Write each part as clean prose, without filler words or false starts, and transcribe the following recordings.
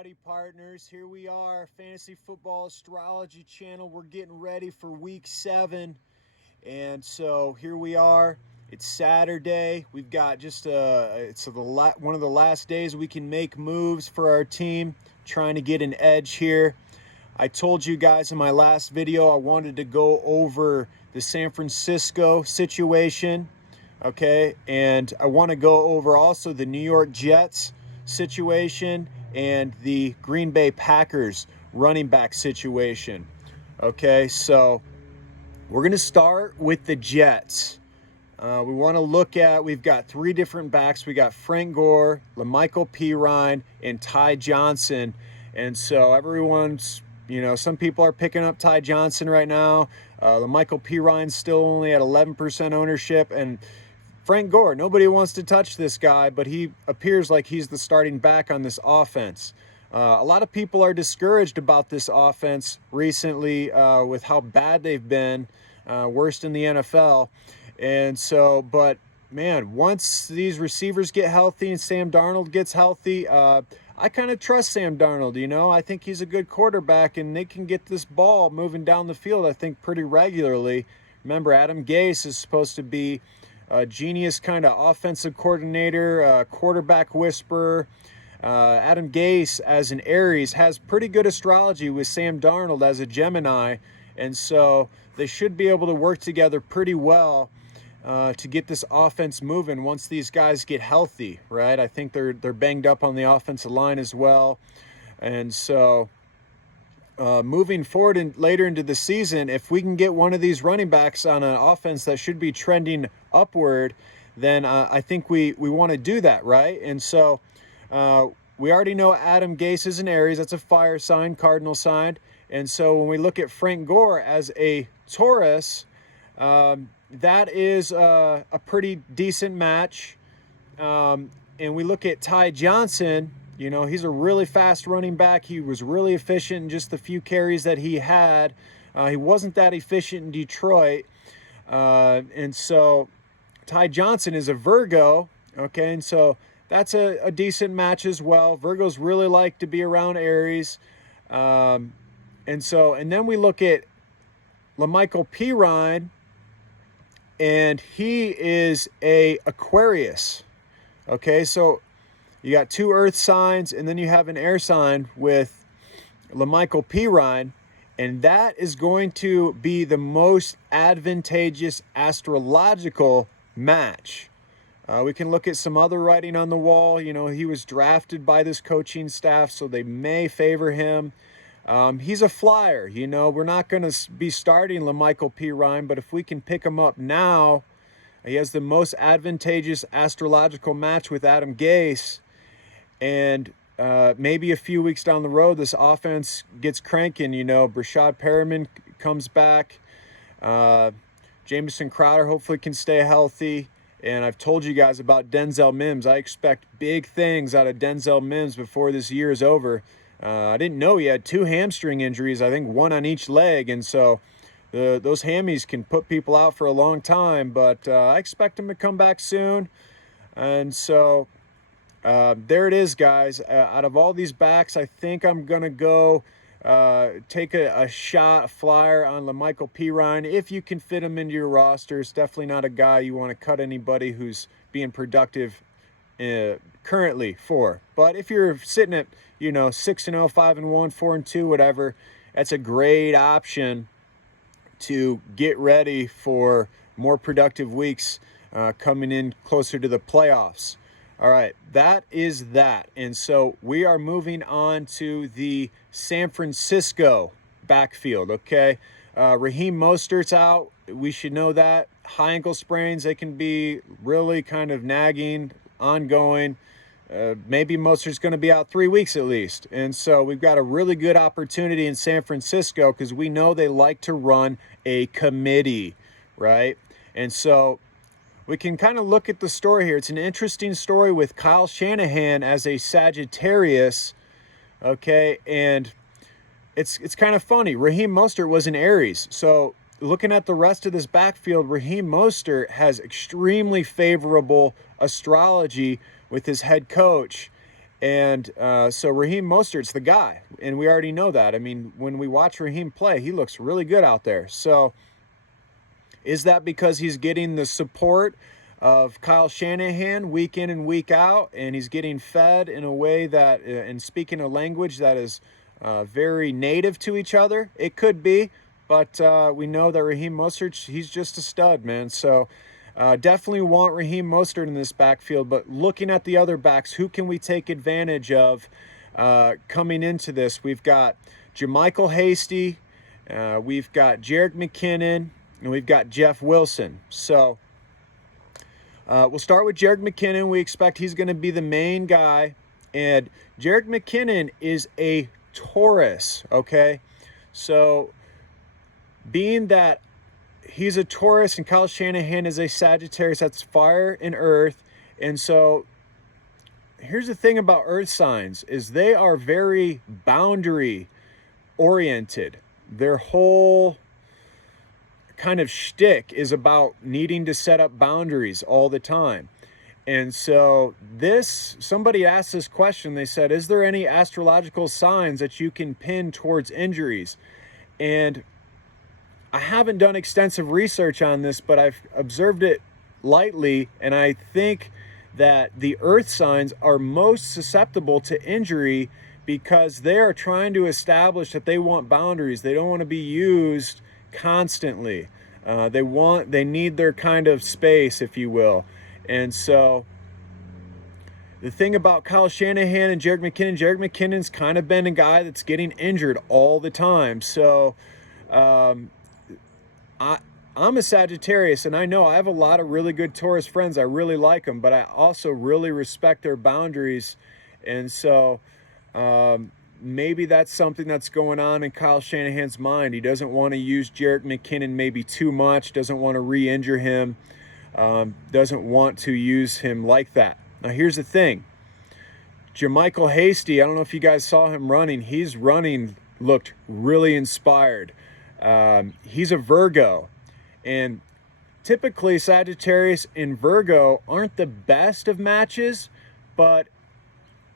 Howdy partners, here we are, Fantasy Football Astrology Channel. We're getting ready for week 7, and so here we are. It's Saturday. We've got just one of the last days we can make moves for our team, trying to get an edge here. I told you guys in my last video I wanted to go over the San Francisco situation, okay, and I want to go over also the New York Jets situation and the Green Bay Packers running back situation. Okay, so we're going to start with the Jets. We want to look at, we've got 3 different backs. We got Frank Gore, Lamical, Perine, and Ty Johnson. And so everyone's, some people are picking up Ty Johnson right now. Lamical Perine's still only at 11% ownership. And Frank Gore, nobody wants to touch this guy, but he appears like he's the starting back on this offense. A lot of people are discouraged about this offense recently with how bad they've been, worst in the NFL. And so, but man, once these receivers get healthy and Sam Darnold gets healthy, I kind of trust Sam Darnold. I think he's a good quarterback, and they can get this ball moving down the field, I think, pretty regularly. Remember, Adam Gase is supposed to be a genius kind of offensive coordinator, quarterback whisperer. Adam Gase, as an Aries, has pretty good astrology with Sam Darnold as a Gemini, and so they should be able to work together pretty well to get this offense moving once these guys get healthy, right? I think they're banged up on the offensive line as well, and so moving forward and later into the season, if we can get one of these running backs on an offense that should be trending upward, then I think we want to do that, right? And so we already know Adam Gase is an Aries. That's a fire sign, cardinal sign. And so when we look at Frank Gore as a Taurus, that is a pretty decent match. And we look at Ty Johnson. He's a really fast running back. He was really efficient in just the few carries that he had. He wasn't that efficient in Detroit. And so Ty Johnson is a Virgo, okay? And so that's a decent match as well. Virgos really like to be around Aries. And then we look at Lamical Perine, and he is a Aquarius, okay? So you got 2 earth signs, and then you have an air sign with Lamical Perine, and that is going to be the most advantageous astrological match. We can look at some other writing on the wall. He was drafted by this coaching staff, so they may favor him. He's a flyer. We're not going to be starting Lamical Perine, but if we can pick him up now, he has the most advantageous astrological match with Adam Gase. And maybe a few weeks down the road, this offense gets cranking. Brashad Perriman comes back. Jamison Crowder hopefully can stay healthy. And I've told you guys about Denzel Mims. I expect big things out of Denzel Mims before this year is over. I didn't know he had 2 hamstring injuries, I think 1 on each leg. And so those hammies can put people out for a long time. But I expect him to come back soon. And so there it is, guys. Out of all these backs, I think I'm going to go take a flyer on Lamical Perine. If you can fit him into your roster, it's definitely not a guy you want to cut anybody who's being productive currently for. But if you're sitting at, 6-0, 5-1, 4-2, whatever, that's a great option to get ready for more productive weeks coming in closer to the playoffs. All right, that is that. And so we are moving on to the San Francisco backfield, okay? Raheem Mostert's out. We should know that. High ankle sprains, they can be really kind of nagging, ongoing. Maybe Mostert's going to be out 3 weeks at least. And so we've got a really good opportunity in San Francisco because we know they like to run a committee, right? And so we can kind of look at the story here. It's an interesting story with Kyle Shanahan as a Sagittarius, okay? And it's kind of funny. Raheem Mostert was an Aries. So looking at the rest of this backfield, Raheem Mostert has extremely favorable astrology with his head coach. And so Raheem Mostert's the guy, and we already know that. I mean, when we watch Raheem play, he looks really good out there. So is that because he's getting the support of Kyle Shanahan week in and week out, and he's getting fed in a way that, and speaking a language that is very native to each other? It could be, but we know that Raheem Mostert, he's just a stud, man. So definitely want Raheem Mostert in this backfield, but looking at the other backs, who can we take advantage of coming into this? We've got Jamycal Hasty, we've got Jerick McKinnon, and we've got Jeff Wilson. So we'll start with Jerick McKinnon. We expect he's going to be the main guy. And Jerick McKinnon is a Taurus, okay? So being that he's a Taurus and Kyle Shanahan is a Sagittarius, that's fire and earth. And so here's the thing about earth signs is they are very boundary oriented. Their whole kind of shtick is about needing to set up boundaries all the time. And so somebody asked this question. They said, is there any astrological signs that you can pin towards injuries? And I haven't done extensive research on this, but I've observed it lightly, and I think that the earth signs are most susceptible to injury because they are trying to establish that they want boundaries. They don't want to be used constantly. They need their kind of space, if you will. And so the thing about Kyle Shanahan and Jerick McKinnon's kind of been a guy that's getting injured all the time. So I'm a Sagittarius, and I know I have a lot of really good Taurus friends. I really like them, but I also really respect their boundaries. And so maybe that's something that's going on in Kyle Shanahan's mind. He doesn't want to use Jerick McKinnon maybe too much, doesn't want to re-injure him, doesn't want to use him like that. Now, here's the thing. Jamycal Hasty, I don't know if you guys saw him running. He's running, looked really inspired. He's a Virgo, and typically Sagittarius and Virgo aren't the best of matches, but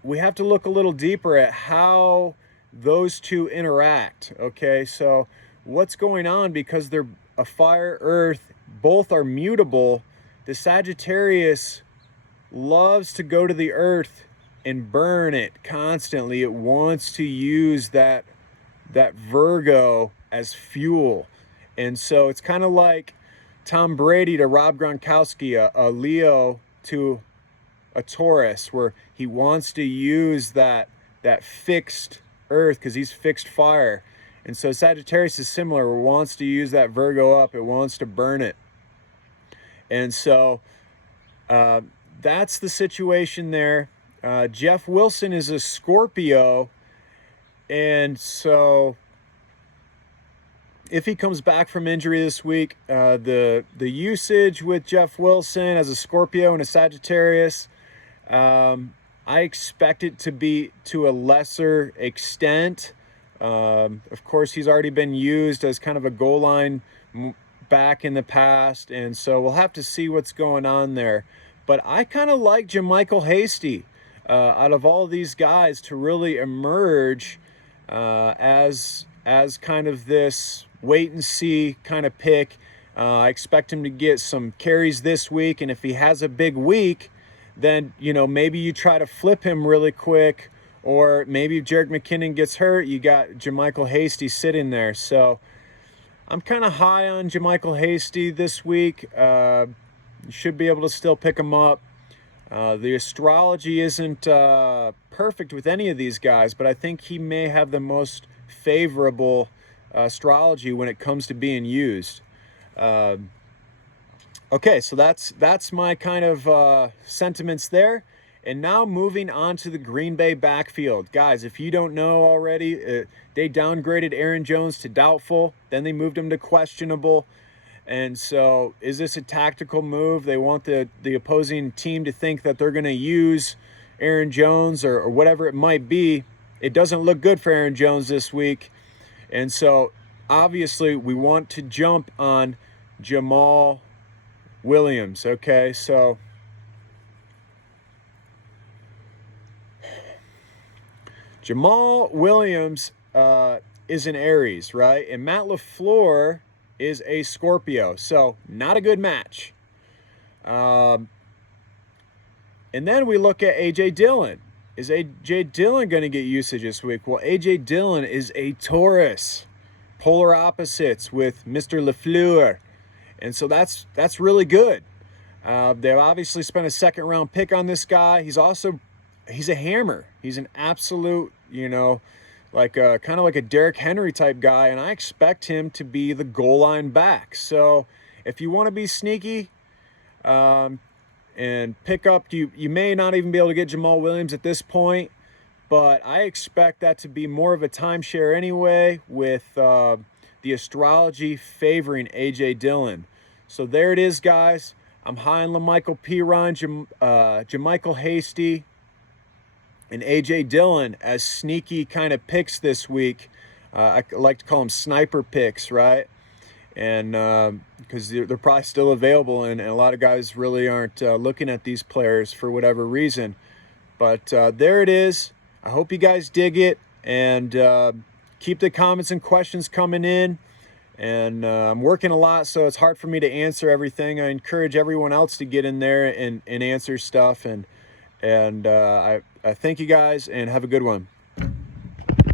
we have to look a little deeper at how those two interact, okay? So what's going on? Because they're a fire, earth, both are mutable. The Sagittarius loves to go to the earth and burn it constantly. It wants to use that Virgo as fuel. And so it's kind of like Tom Brady to Rob Gronkowski, a Leo to a Taurus, where he wants to use that fixed earth because he's fixed fire. And so Sagittarius is similar. It wants to use that Virgo up. It wants to burn it. And so that's the situation there. Jeff Wilson is a Scorpio. And so if he comes back from injury this week, the usage with Jeff Wilson as a Scorpio and a Sagittarius, I expect it to be to a lesser extent. Of course, he's already been used as kind of a goal line back in the past, and so we'll have to see what's going on there. But I kind of like Jamycal Hasty out of all these guys to really emerge as kind of this wait and see kind of pick. I expect him to get some carries this week, and if he has a big week, then, maybe you try to flip him really quick, or maybe if Jerick McKinnon gets hurt, you got Jamycal Hasty sitting there. So I'm kind of high on Jamycal Hasty this week. You should be able to still pick him up. The astrology isn't perfect with any of these guys, but I think he may have the most favorable astrology when it comes to being used. Okay, so that's my kind of sentiments there. And now moving on to the Green Bay backfield. Guys, if you don't know already, they downgraded Aaron Jones to doubtful. Then they moved him to questionable. And so is this a tactical move? They want the opposing team to think that they're going to use Aaron Jones or whatever it might be. It doesn't look good for Aaron Jones this week. And so obviously we want to jump on Jamal Williams, okay? So Jamal Williams is an Aries, right? And Matt LaFleur is a Scorpio. So not a good match. And then we look at A.J. Dillon. Is A.J. Dillon going to get usage this week? Well, A.J. Dillon is a Taurus. Polar opposites with Mr. LaFleur. And so that's really good. They've obviously spent a second-round pick on this guy. He's a hammer. He's an absolute, like kind of like a Derrick Henry type guy, and I expect him to be the goal line back. So if you want to be sneaky and pick up, you may not even be able to get Jamal Williams at this point, but I expect that to be more of a timeshare anyway, with the astrology favoring A.J. Dillon. So there it is, guys. I'm high on Lamical, Perine, Jamycal, Hasty, and A.J. Dillon as sneaky kind of picks this week. I like to call them sniper picks, right? And because they're probably still available, and a lot of guys really aren't looking at these players for whatever reason. But there it is. I hope you guys dig it, and keep the comments and questions coming in. And I'm working a lot, so it's hard for me to answer everything. I encourage everyone else to get in there and answer stuff. And I thank you guys, and have a good one.